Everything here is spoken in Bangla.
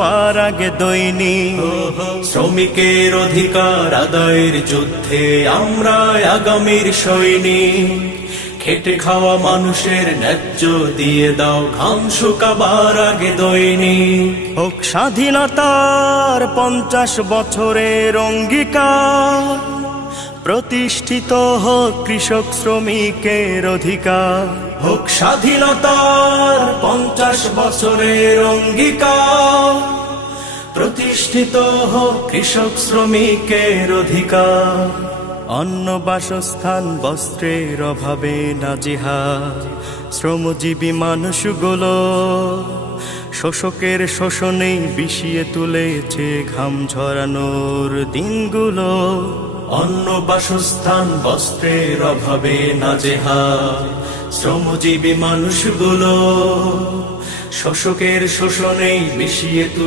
বার আগে দৈনিক শ্রমিকের অধিকার আদায়ের যুদ্ধে আমরা আগামীর সৈনিক। খেটে খাওয়া মানুষের ন্যায্য দিয়ে দাও ঘাম শুকাবার আগে দৈনিক। হোক স্বাধীনতার 50 বছরের অঙ্গীকার, প্রতিষ্ঠিত হোক কৃষক শ্রমিকের অধিকার। হোক স্বাধীনতার 50 বছরের অঙ্গীকার, প্রতিষ্ঠিত হোক কৃষক শ্রমিকের অধিকার। অন্ন বাসস্থান বস্ত্রের অভাবে নাজেহাল শ্রমজীবী মানুষগুলো, শোষকের শোষণেই বিষিয়ে তুলেছে ঘাম ঝরানোর দিনগুলো। অন্ন বাসস্থান বস্ত্রের অভাবে নাজেহাল শ্রমজীবী মানুষগুলো, শোষকের শোষণেই মিশিয়ে